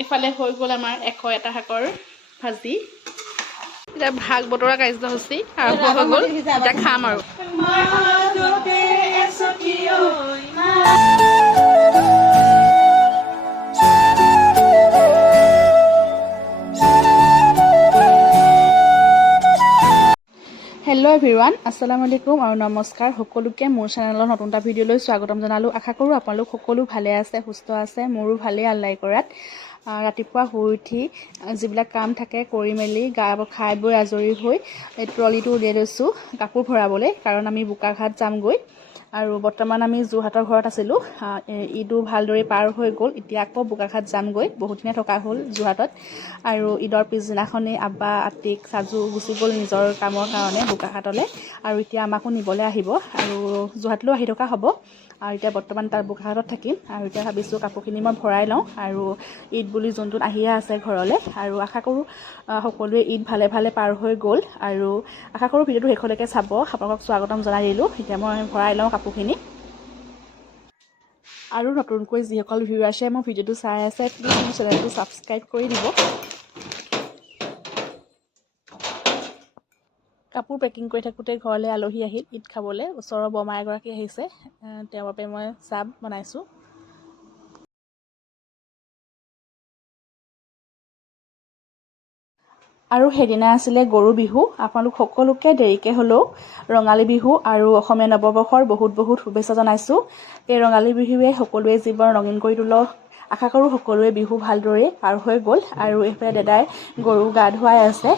এইফালে হৈ গ'ল আমাৰ 101টা শাকৰ ভাজি এতিয়া ভাগ বতৰা কাৰ্যসূচী আৰম্ভ হৈ গ'ল এতিয়া খাম আৰু হেল্ল' এভৰিৱান আসসালামু আলাইকুম আৰু নমস্কাৰ সকলোকে মোৰ চেনেলৰ নতুন এটা ভিডিঅ'লৈ স্বাগতম জনালোঁ আশা কৰোঁ আপোনালোক সকলো ভালে আছে সুস্থ আছে মোৰো ভালেই আল্লাই কৰাত ৰাতিপুৱা শুই উঠি যিবিলাক কাম থাকে কৰি মেলি গা খাই বৈ আজৰি হৈ এই ট্ৰলিটো উলিয়াই লৈছোঁ কাপোৰ ভৰাবলৈ কাৰণ আমি বোকাঘাট যামগৈ আৰু বৰ্তমান আমি যোৰহাটৰ ঘৰত আছিলোঁ ঈদো ভালদৰে পাৰ হৈ গ'ল এতিয়া আকৌ বোকাঘাট যামগৈ বহুতদিনে থকা হ'ল যোৰহাটত আৰু ঈদৰ পিছদিনাখনেই আব্বা আতিক সাজু গুচি গ'ল নিজৰ কামৰ কাৰণে বোকাঘাটলৈ আৰু এতিয়া আমাকো নিবলৈ আহিব আৰু যোৰহাটলৈও আহি থকা হ'ব আৰু এতিয়া বৰ্তমান তাত বোকাঘাটত থাকিম আৰু এতিয়া ভাবিছোঁ কাপোৰখিনি মই ভৰাই লওঁ আৰু ঈদ বুলি যোনটোত আহিয়ে আছে ঘৰলৈ আৰু আশা কৰোঁ সকলোৱে ঈদ ভালে ভালে পাৰ হৈ গ'ল আৰু আশা কৰোঁ ভিডিঅ'টো শেষলৈকে চাব আপোনালোকক স্বাগতম জনাই দিলোঁ এতিয়া মই ভৰাই লওঁ কাপোৰখিনি আৰু নতুনকৈ যিসকল ভিউৱাৰ আছে মোৰ ভিডিঅ'টো চাই আছে প্লিজ মোৰ চেনেলটো ছাবস্ক্ৰাইব কৰি দিব কাপোৰ পেকিং কৰি থাকোঁতে ঘৰলৈ আলহী আহিল ঈদ খাবলৈ ওচৰৰ বৰমা এগৰাকী আহিছে তেওঁৰ বাবে মই চাহ বনাইছোঁ আৰু সেইদিনা আছিলে গৰু বিহু আপোনালোক সকলোকে দেৰিকৈ হ'লেও ৰঙালী বিহু আৰু অসমীয়া নৱবৰ্ষৰ বহুত বহুত শুভেচ্ছা জনাইছোঁ এই ৰঙালী বিহুৱে সকলোৱে জীৱন ৰঙীন কৰি তোলক আশা কৰোঁ সকলোৱে বিহু ভালদৰে পাৰ হৈ গ'ল আৰু এইফালে দাদাই গৰু গা ধুৱাই আছে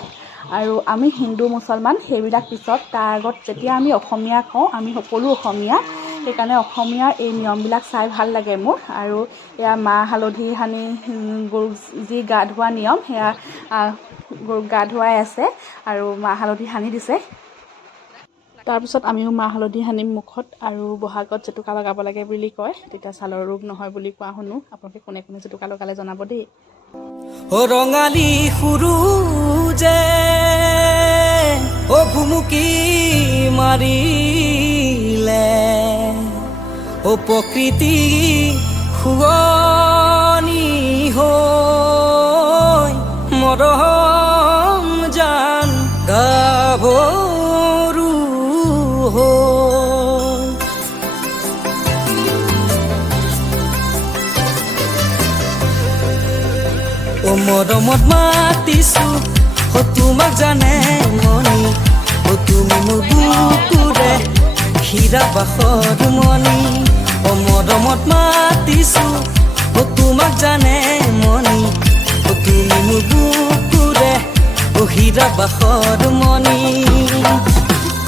আৰু আমি হিন্দু মুছলমান সেইবিলাক পিছত তাৰ আগত যেতিয়া আমি অসমীয়া কওঁ আমি সকলো অসমীয়া সেইকাৰণে অসমীয়াৰ এই নিয়মবিলাক চাই ভাল লাগে মোৰ আৰু এয়া মাহ হালধি সানি গৰুক যি গা ধোৱা নিয়ম সেয়া গৰুক গা ধুৱাই আছে আৰু মাহ হালধি সানি দিছে তাৰপিছত আমিও মাহ হালধি সানিম মুখত আৰু বহাগত জেতুকা লগাব লাগে বুলি কয় তেতিয়া ছালৰ ৰোগ নহয় বুলি কোৱা শুনো আপোনালোকে কোনে কোনে জেতুকা লগালে জনাব দেই ও ৰঙালী সুৰুজে ও ভুমুকি মাৰিলে ও প্ৰকৃতি শুৱনি হৈ মৰম জান গাভৰু হৈ ও মৰমত মাতিছো ও তোমাক জানে মনি ও তুমি মোৰ বুকুৰে হীৰা বাখৰ মনি ও মৰমত মাতিছো ও তোমাক জানে মনি ও তুমি মোৰ বুকুৰে ও হীৰা বাখৰ মনি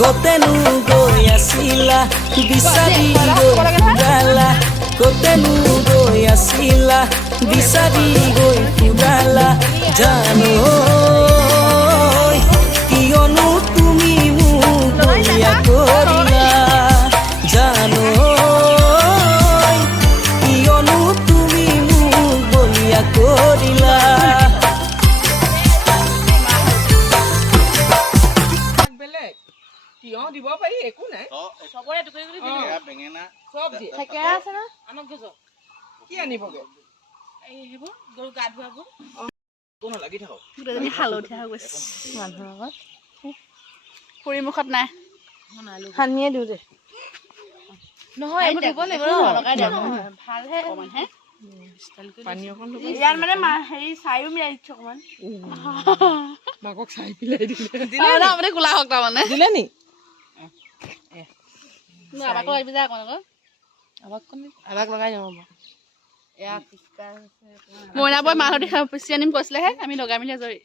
কতেনো গৈ আছিলা বিচাৰি গৈ ফুৰালা কতেনো গৈ আছিলা বিচাৰি গৈ ফুৰালা জানো কিয়নো তুমি মোক বলিয়া কৰিলা জানো কিয়নো তুমি মোক বলিয়া কৰিলা তিয়হ দিব পাৰি একো নাই চবৰে টুকুৰি টুকুৰি দিলো বেঙেনা চব দিয়ে থেকেৰা আছে ন আনক গজক কি আনিবগে এই হেবোৰ গৰু গা ধুৱাবোৰ কোন লাগি থাকক দুজনী হালধীয়া হৈ গৈছে মানুহৰ আগত ফুৰি মুখত নাই সানিয়ে দিওঁ দে নহয় এইবোৰ দিব লাগিব লগাই দিয়া ভালহে অকণমান পানী অকণ ইয়াত মানে হেৰি চাইও মিলাই দিছোঁ অকণমান মাকক চাই পেলাই দিলে আপুনি কোলা হওক তাৰমানে দিলে নি আমাকো আহিবি যায় অকণ আমাক লগাই যাব মইনাবই মাহঁতি পিচি আনিম কৈছিলেহে আমি লগাই মেলি আজৰি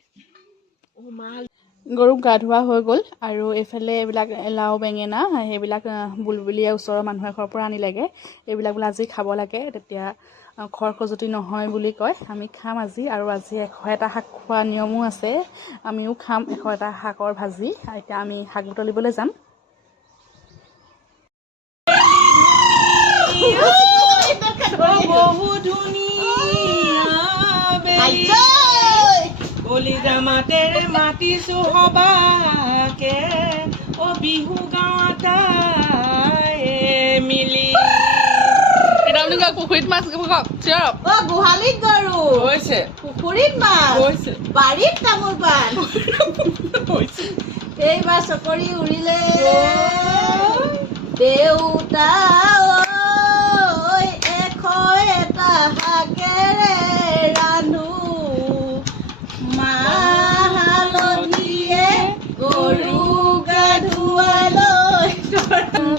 গৰুক গা ধোৱা হৈ গ'ল আৰু এইফালে এইবিলাক লাও বেঙেনা সেইবিলাক বুলবুলিয়ে ওচৰৰ মানুহ এঘৰৰ পৰা আনিলেগৈ এইবিলাক বোলে আজি খাব লাগে তেতিয়া খৰ খজুতি নহয় বুলি কয় আমি খাম আজি আৰু আজি 101টা শাক খোৱা নিয়মো আছে আমিও খাম 101টা শাকৰ ভাজি এতিয়া আমি শাক বুটলিবলৈ যাম বহু ধুনীয়া কলিজা মাতেৰে মাতিছো হবাকে ও বিহু গাঁৱত মিলি এটা বুলি কয় পুখুৰীত মাছ কওক চিঞৰক অ গোহালিত গৰু হৈছে পুখুৰীত মাছ হৈছে বাৰীত তামোল পাণ হৈছে এইবাৰ চকৰি উৰিলে দেউতা ঐ এশ এটা শাকেৰে ৰান্ধো মাহ হালধিয়ে গৰু গা ধুৱালৈ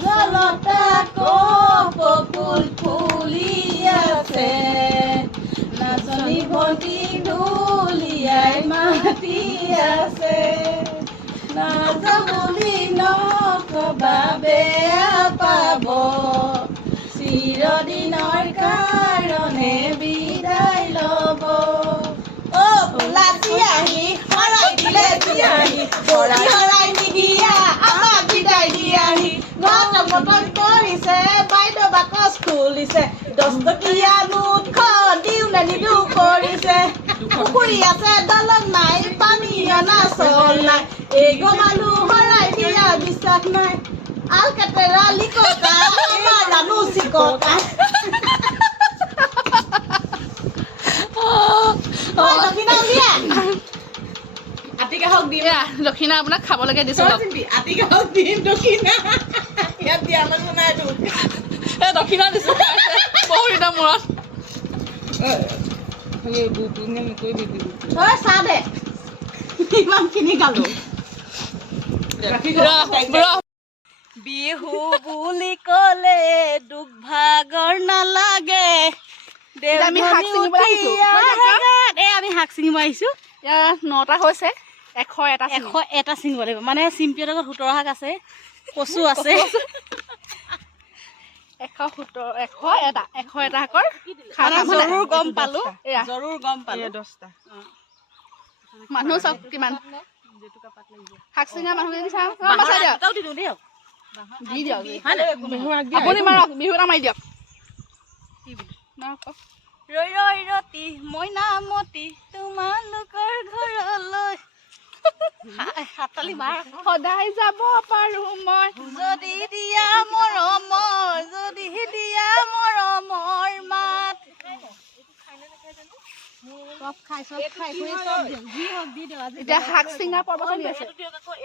জলতা কপৌ ফুলি আছে নাচনী ভণ্টি ঢুলিয়াই মাতি আছে নাচ বুলি নকবা বেয়া পাব চিৰদিনৰ কাৰণে বিদায় ল'ব অ ফুলাচি আহি হৰাই দিলে জীয়াহি হৰাই নিদিয়া আমাক বিদায় দিয়াহি ঘৰত মটন কৰিছে বাইদেউ বাকচ খুলিছে 10 টকীয়া নোটখন দিওঁ নে নিদিওঁ কৰিছে পুখুৰী আছে দলং নাই পানী অনা চল নাই এই মানুহ হৰাই দিয়া বিশ্বাস নাই আল কেটেৰা লিককা আমাৰ ৰাণু চিককা দক্ষিণা উলিয়া আতিকাহক দিম দক্ষিণা আপোনাক খাবলৈকে দিছোঁ আতিকাহক দিম দক্ষিণা ইয়াত দিয়া মানুহ নাই তোৰ এই দক্ষিণা দিছোঁ বহুত দিনৰ মূৰত তই চাহ দে ইমানখিনি গালো বিহু বুলি ক'লে দুখ ভাগৰ নালাগে আমি শাক ছিঙিব আহিছোঁ আমি শাক ছিঙিব আহিছোঁ এতিয়া 9টা হৈছে 101টা 101টা ছিঙিব লাগিব মানে চিম্পিহঁতৰ ঘৰত 17 শাক আছে কচু আছে 101টা শাকৰ জৰুৰ গম পালো এয়া জৰুৰ গম পালো 10টা মানুহ চব কিমান শাক চিঙা মানুহজনী চাওঁ দি দিয়ক আপুনি মাৰক বিহু এটা মাৰি দিয়ক ৰৈ ৰৈ ৰতি মইনামতি তোমালোকৰ ঘৰলৈ হাততালি মাৰ সদায় যাব পাৰোঁ মই যদি দিয়া মৰমৰ মাত চব খাই এতিয়া শাক চিঙা পৰ্ব চলি আছে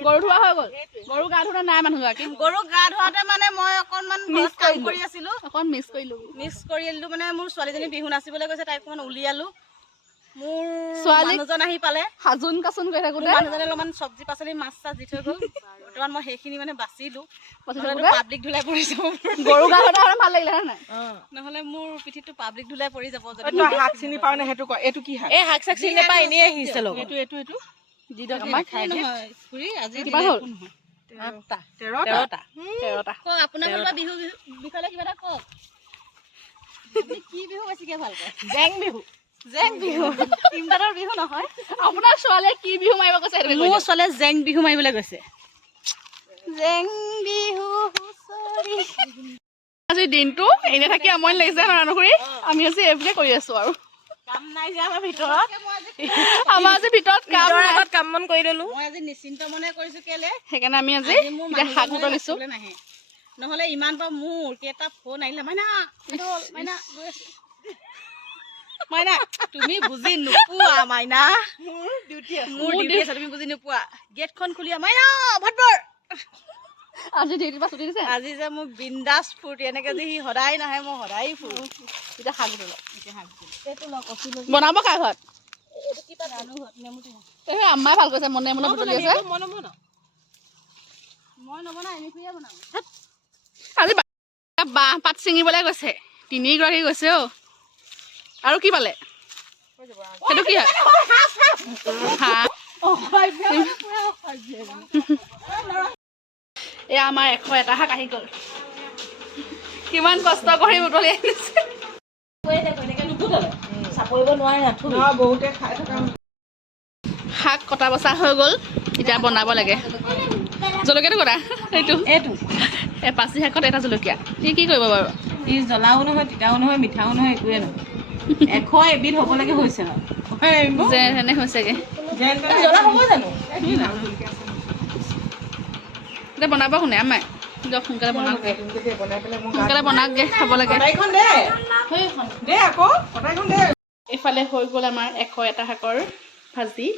গৰু ধোৱা হৈ গ'ল গৰু গা ধোৱা নাই মানুহগৰাকী গৰুক গা ধোৱাতে মানে মই অকণমান কাম কৰি আছিলো অকণ মিছ কৰিলোঁ কৰি আহিলো মানে মোৰ ছোৱালীজনী বিহু নাচিবলৈ গৈছে তাইক অকণমান উলিয়ালো মোৰ ছোৱালীক মানুহজন আহি পালে সাজোন কাচোন কৰি থাকোঁতে মানুহজনে অলপমান চব্জি পাচলি মাছ চাছ দি থৈ গ'ল বৰ্তমান মই সেইখিনি মানে বাচিলো পাব্লিক ধুলাই পৰি যাব গৰু গা ধোৱা হ'লে ভাল লাগিলে হয় নাই নহ'লে মোৰ পিঠিটো পাব্লিক ধুলাই পৰি যাব যদি তই শাক চিনি পাৱ নে সেইটো কয় এইটো কি শাক এই শাক চাক চিনি নাপায় এনেই আহিছে লগত এইটো দি দিয়ক আমাক খুৰী আজি কিমান হ'ল 13টা আপোনাৰ ফালৰ বিহু বিষয়ে কিবা এটা কওক আপুনি কি বিহু বেছিকে ভাল পায় জেং বিহু তিনিটাৰ বিহু নহয় আপোনাৰ ছোৱালীয়ে কি বিহু মাৰিব গৈছে মোৰ ছোৱালীয়ে জেং বিহু মাৰিবলৈ গৈছে জেং বিহু হুঁচৰি আজি দিনটো এনে থাকি আমনি লাগিছে ৰাণুখুৰী আমি আজি এইবোৰে কৰি আছো আৰু কাম নাই যে আমাৰ ভিতৰত আমাৰ আজি ভিতৰত কাম বন কৰি ললো মই আজি নিশ্চিন্ত মনে কৰিছো কেলে সেইকাৰণে আমি আজি এতিয়া শাক বুটলিছো নাহে নহ'লে ইমান পৰা মোৰ কেইটা ফোন আহিলে মাইনা তুমি বুজি নোপোৱা মাইনা মোৰ ডিউটি আছে তুমি বুজি নোপোৱা গেটখন খুলিয়া মাইনা ভাতবৰ আজি ডিউটিৰ পৰা ছুটি দিছে আজি যে মোৰ বিন্দাছ ফুৰ্তি এনেকে যে সি সদায় নাহে মই সদায় ফুৰো এতিয়া শাক বুটলো বনাব কাৰ ঘৰত আম্মাই ভাল কৰিছে মনে মনে বুটলি আছে মই নবনাও এনেকৈয়ে বনাম আজি বাঁহ পাত ছিঙিবলৈ গৈছে 3গৰাকী গৈছে অ আৰু কি পালে সেইটো কি হয় এয়া আমাৰ 101টা শাক আহি গ'ল কিমান কষ্ট কৰি বুটলি আনিছে শাক কটা বচা হৈ গ'ল এতিয়া বনাব লাগে জলকীয়াটো কটা এইটো এই পাচি শাকত এটা জলকীয়া কি কৰিব বাৰু ই জ্বলাও নহয় তিতাও নহয় মিঠাও নহয় একোৱে নহয় 100 এবিধ হ'ব লাগে হৈছে যেনে হৈছেগে এতিয়া বনাব কোনে আমাই দিয়ক সোনকালে বনাওকগৈ সোনকালে বনাওকগৈ খাব লাগে এইফালে হৈ গ'ল আমাৰ 101টা শাকৰ ভাজি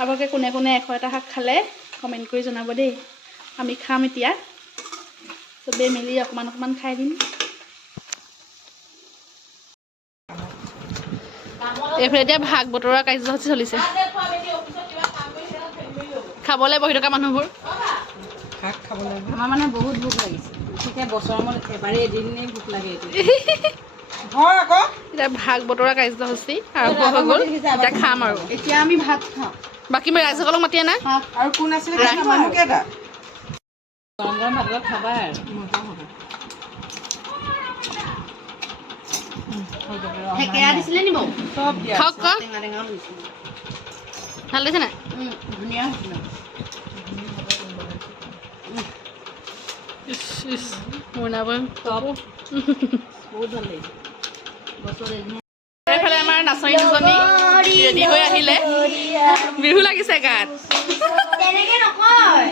আপোনালোকে কোনে কোনে 101টা শাক খালে কমেণ্ট কৰি জনাব দেই আমি খাম এতিয়া চবেই মিলি অকণমান অকণমান খাই দিম এইফালে এতিয়া ভাগ বতৰা কাৰ্যসূচী চলিছে খাবলৈ বহি থকা মানুহবোৰ আমাৰ মানে বহুত ভোক লাগিছে এতিয়া বছৰৰ মূৰত এবাৰে এদিনেই ভোক লাগে এতিয়া ভাগ বতৰা কাৰ্যসূচী আৰম্ভ হৈ গ'ল এতিয়া খাম আৰু এতিয়া আমি ভাত খাওঁ বাকী মই ৰাইজসকলক মাতি আনা আৰু কোন আছিলে মানুহ কেইটা গৰম গৰম ভাতত খাবা আৰু মজা হ'ব থেকেৰা দিছিলে নি বাৰু চব দিয়া খাওক খাওক টেঙা টেঙাও দিছিলে ভাল লাগিছে নাই ধুনীয়া হৈছিলে ইচ ইচ মোৰ নাবৈ চব বহুত ভাল লাগিছে বছৰ এদিন এইফালে আমাৰ নাচনী দুজনী ৰেডি হৈ আহিলে বিহু লাগিছে গাত তেনেকে নকয়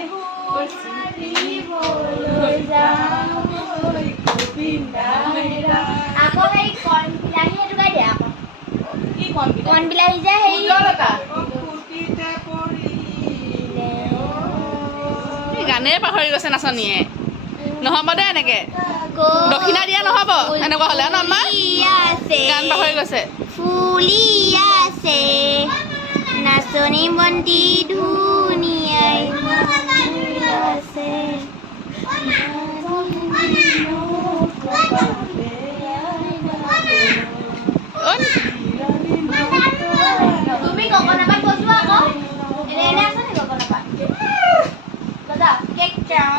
আকৌ সেই কণ বিলাহী সেইটো গাই দিয়া আকৌ কি কণ বিলাহী যে সেই গানেই পাহৰি গৈছে নাচনীয়ে নহ'ব দে এনেকে দক্ষিণা দিয়া নহ'ব এনেকুৱা হ'লে ন আমাৰ গান পাহৰি গৈছে ফুলি আছে নাচনী বন্তি ধুনীয়াই আছে তুমি গগনাপাত বজোৱা আকৌ এনে এনে আছে নি গগনাপাত বজা কেক যাওঁ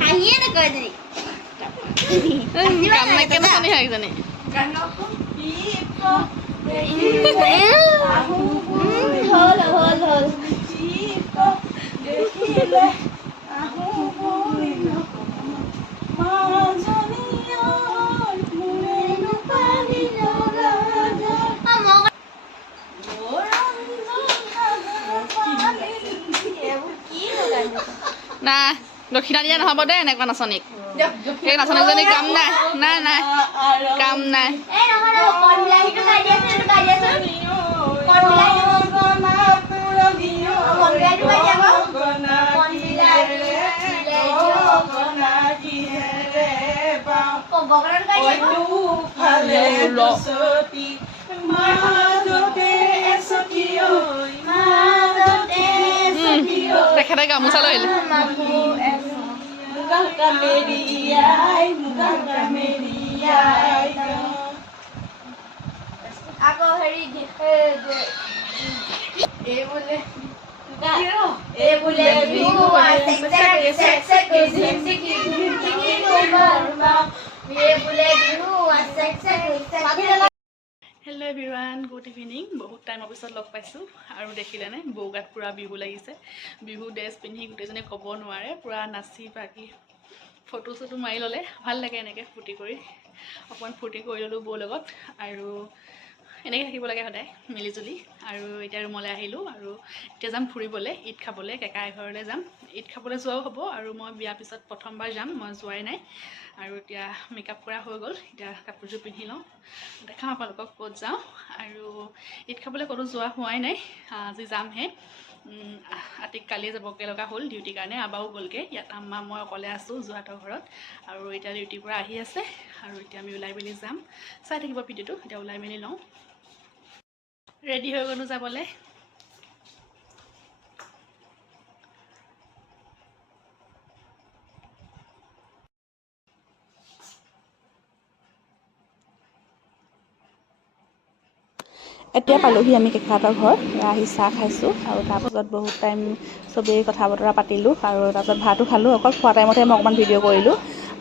হাঁহিয়ে নকয় যদি কাম নাইকিয়া নাচনী হয় এইজনী হ'ল নাই দক্ষিণা দিয়া নহ'ব দেই এনেকুৱা নাচনীক এই নাচনীজনী কাম নাই নাই নাই কাম নাই এই নহয় কণ বিলাহীটো গাই দিয়াচোন এইটো গাই দিয়াচোন কণ বিলাহীটো গাই দিয়া আকৌ কণ বিলাহী গগনাটো গাই দিয়া তেখেতে গামোচা লৈ আহিলে আকৌ হেৰি এই বোলে বিহু আছে হেল্ল' এভৰিৱান গুড ইভিনিং বহুত টাইমৰ পিছত লগ পাইছোঁ আৰু দেখিলেনে বৌ গাত পূৰা বিহু লাগিছে বিহু ড্ৰেছ পিন্ধি গোটেইজনী ক'ব নোৱাৰে পূৰা নাচি বাগি ফটো চটো মাৰি ল'লে ভাল লাগে এনেকৈ ফূৰ্তি কৰি অকণমান ফূৰ্তি কৰি ল'লোঁ বৌৰ লগত আৰু এনেকৈ থাকিব লাগে সদায় মিলিজুলি আৰু এতিয়া ৰুমলৈ আহিলোঁ আৰু এতিয়া যাম ফুৰিবলৈ ঈদ খাবলৈ কেকা এঘৰলৈ যাম ঈদ খাবলৈ যোৱাও হ'ব আৰু মই বিয়াৰ পিছত প্ৰথমবাৰ যাম মই যোৱাই নাই আৰু এতিয়া মেকআপ কৰা হৈ গ'ল এতিয়া কাপোৰযোৰ পিন্ধি লওঁ দেখাম আপোনালোকক ক'ত যাওঁ আৰু ঈদ খাবলৈ ক'তো যোৱা হোৱাই নাই আজি যামহে আতিক কালি যাবগৈ লগা হ'ল ডিউটিৰ কাৰণে আবাও গ'লগৈ ইয়াত আম্মা মই অকলে আছোঁ যোৰহাটৰ ঘৰত আৰু এতিয়া ডিউটিৰ পৰা আহি আছে আৰু এতিয়া আমি ওলাই মেলি যাম চাই থাকিব ভিডিঅ'টো এতিয়া ওলাই মেলি লওঁ ৰেডি হৈ গ'লোঁ যাবলৈ এতিয়া পালোহি আমি কেকাহঁতৰ ঘৰ আহি চাহ খাইছোঁ আৰু তাৰপাছত বহুত টাইম চবেই কথা বতৰা পাতিলোঁ আৰু তাৰপাছত ভাতো খালোঁ অকল খোৱা টাইমতে মই অকণমান ভিডিঅ' কৰিলোঁ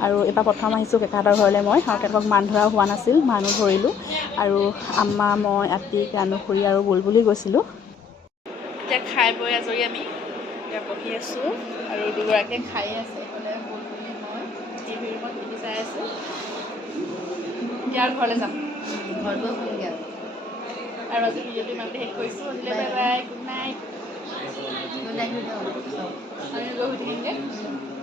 আৰু এবাৰ প্ৰথম আহিছোঁ কেকাহঁতৰ ঘৰলৈ মই আৰু তেওঁলোকক মান ধৰা হোৱা নাছিল মানো ধৰিলোঁ আৰু আম্মা মই আতিক ৰাণুখুৰী আৰু বুলবুলি গৈছিলোঁ এতিয়া খাই বৈ আজৰি আমি এতিয়া বহি আছোঁ আৰু দুগৰাকীয়ে খাই আছে এইফালে বুলবুলি মই টিভি ৰুমত টিভি চাই আছোঁ এতিয়া ঘৰলৈ যাম ঘৰত গৈ শুনগৈ আৰু আজি ভিডিঅ'টো ইমানতে শেষ কৰিছোঁ আজিলৈ bye bye good night good night আমি গৈ শুই থাকিমগৈ